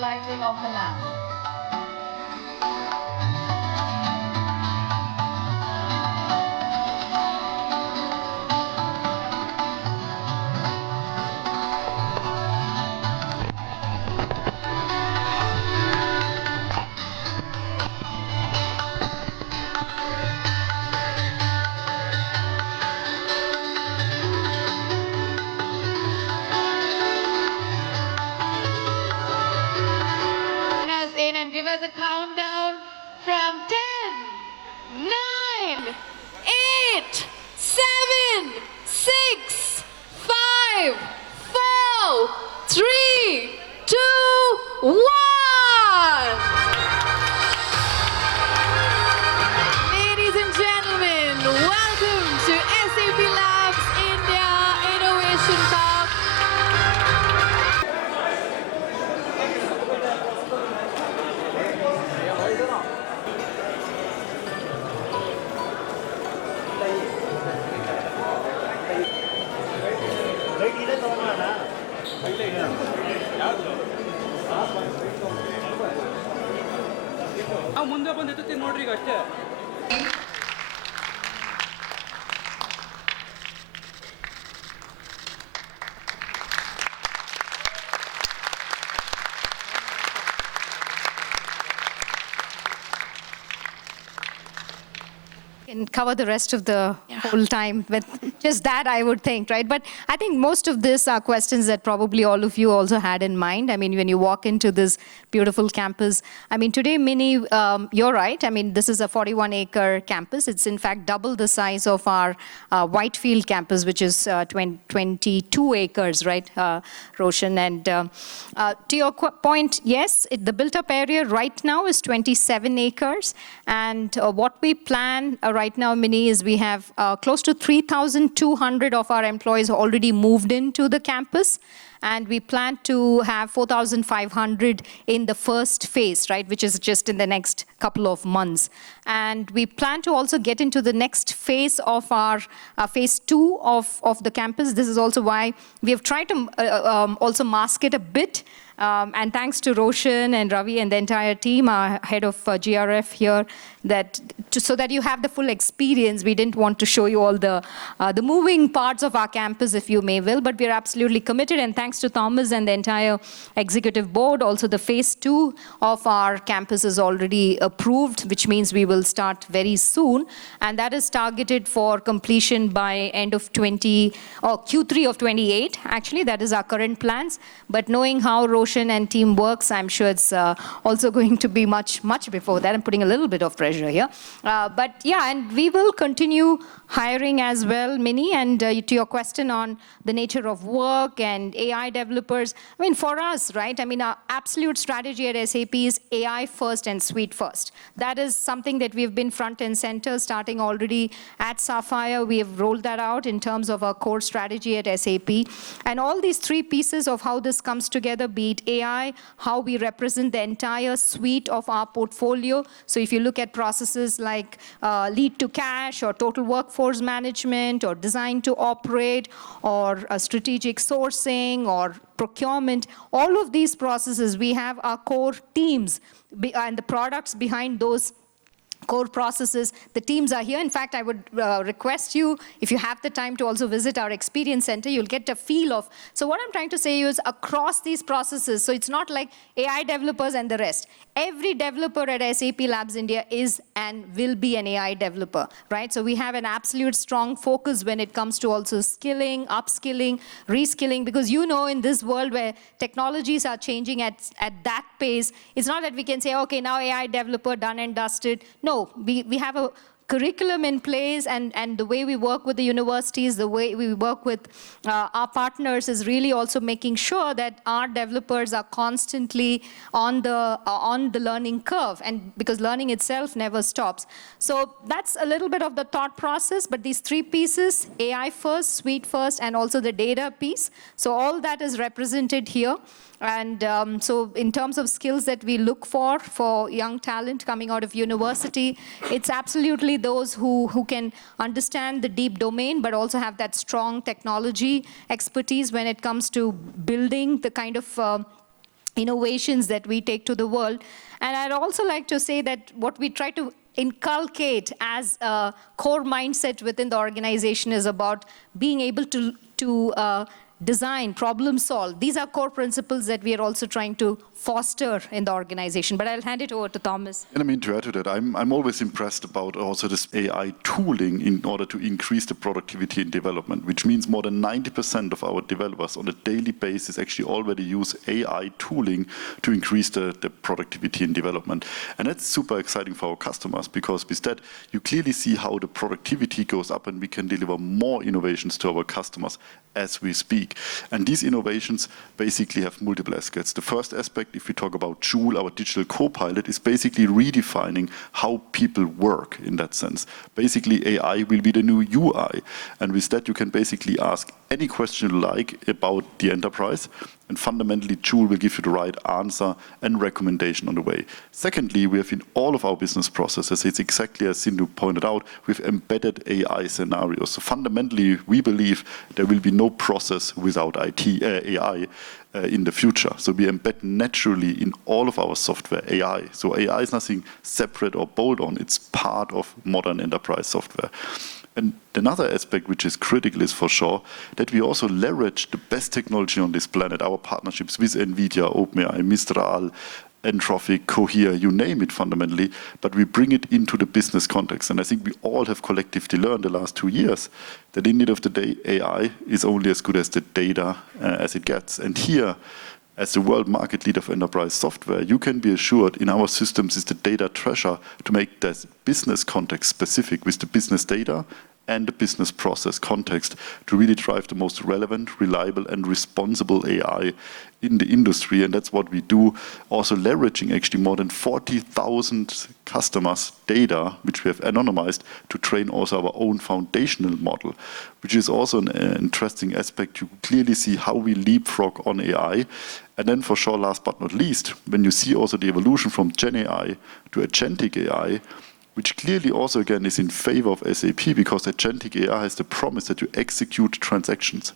lighting of the lamp. And give us a countdown from 10, 9, 8, 7, 6, 5, 4, 3, 2, 1. Ladies and gentlemen, welcome to SAP Labs India Innovation Park. ನಾವು ಮುಂದೆ ಬಂದು ಎತ್ತುತ್ತೀವಿ ನೋಡ್ರಿ ಈಗ ಅಷ್ಟೇ. Can cover the rest of the whole time with just that, I would think, right? But I think most of this are questions that probably all of you also had in mind. I mean, when you walk into this beautiful campus, I mean, today, Mini, you're right. I mean, this is a 41-acre campus. It's in fact double the size of our Whitefield campus, which is 22 acres, right, Roshan? And to your point, yes, the built-up area right now is 27 acres. And what we plan right now, Mini, is we have close to 3,200 of our employees already moved into the campus. And we plan to have 4,500 in the first phase, right, which is just in the next couple of months. And we plan to also get into the next phase of our phase 2 of the campus. This is also why we have tried to also mask it a bit. And thanks to Roshan and Ravi and the entire team, our head of GRF here, so that you have the full experience. We didn't want to show you all the moving parts of our campus, if you may will, but we're absolutely committed. And thanks to Thomas and the entire executive board, also the phase 2 of our campus is already approved, which means we will start very soon. And that is targeted for completion by end of Q3 of 28. Actually, that is our current plans. But knowing how Roshan and team works, I'm sure it's also going to be much, much before that. I'm putting a little bit of pressure here. But yeah, and we will continue hiring as well, Mini. And to your question on the nature of work and AI developers, I mean, for us, right, I mean, our absolute strategy at SAP is AI first and suite first. That is something that we've been front and center starting already at Sapphire. We have rolled that out in terms of our core strategy at SAP. And all these three pieces of how this comes together, be it AI, how we represent the entire suite of our portfolio. So if you look at processes like lead to cash or total workforce management or design to operate or strategic sourcing or procurement, all of these processes, we have our core teams and the products behind those core processes. The teams are here. In fact, I would request you, if you have the time, to also visit our experience center. You'll get a feel of, so what I'm trying to say is across these processes, so it's not like AI developers and the rest. Every developer at SAP Labs India is and will be an AI developer, right? So we have an absolute strong focus when it comes to also skilling, upskilling, reskilling, because you know, in this world where technologies are changing at that pace, it's not that we can say, okay, now AI developer done and dusted. No, we have a curriculum in place, and the way we work with the universities, the way we work with our partners is really also making sure that our developers are constantly on the learning curve, and because learning itself never stops. So that's a little bit of the thought process, but these three pieces, AI first, suite first, and also the data piece. So all that is represented here. And so in terms of skills that we look for young talent coming out of university, it's absolutely those who can understand the deep domain, but also have that strong technology expertise when it comes to building the kind of innovations that we take to the world. And I'd also like to say that what we try to inculcate as a core mindset within the organization is about being able to design, problem solve. These are core principles that we are also trying to foster in the organization. But I'll hand it over to Thomas. And I mean, to add to that, I'm always impressed about also this AI tooling in order to increase the productivity in development, which means more than 90% of our developers on a daily basis actually already use AI tooling to increase the productivity in development. And that's super exciting for our customers, because with that, you clearly see how the productivity goes up and we can deliver more innovations to our customers as we speak. And these innovations basically have multiple aspects. The first aspect, if we talk about Joule, our digital co-pilot, is basically redefining how people work in that sense. Basically, AI will be the new UI. And with that, you can basically ask any question you like about the enterprise. And fundamentally, Joule will give you the right answer and recommendation on the way. Secondly, we have in all of our business processes, it's exactly as Sindhu pointed out, we've embedded AI scenarios. So fundamentally, we believe there will be no process without AI in the future. So we embed naturally in all of our software AI. So AI is nothing separate or bolt-on. It's part of modern enterprise software. And another aspect which is critical is for sure that we also leverage the best technology on this planet, our partnerships with NVIDIA, OpenAI, Mistral, Anthropic, Cohere, you name it fundamentally, but we bring it into the business context. And I think we all have collectively learned the last 2 years that in the end of the day, AI is only as good as the data as it gets. And here, as the world market leader of enterprise software, you can be assured in our systems is the data treasure to make that business context specific with the business data and the business process context to really drive the most relevant, reliable, and responsible AI in the industry. And that's what we do, also leveraging actually more than 40,000 customers' data, which we have anonymized, to train also our own foundational model, which is also an interesting aspect. You clearly see how we leapfrog on AI. And then for sure, last but not least, when you see also the evolution from Gen AI to agentic AI, which clearly also, again, is in favor of SAP, because agentic AI has the promise that you execute transactions.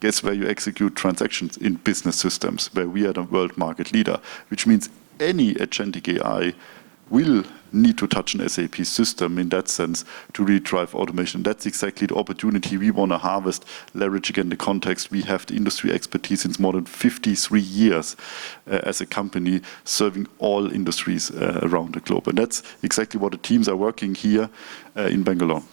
Guess where you execute transactions? In business systems, where we are the world market leader, which means any agentic AI will need to touch an SAP system in that sense to really drive automation. That's exactly the opportunity we want to harvest, leverage again the context. We have the industry expertise since more than 53 years as a company serving all industries around the globe. And that's exactly what the teams are working here in Bangalore.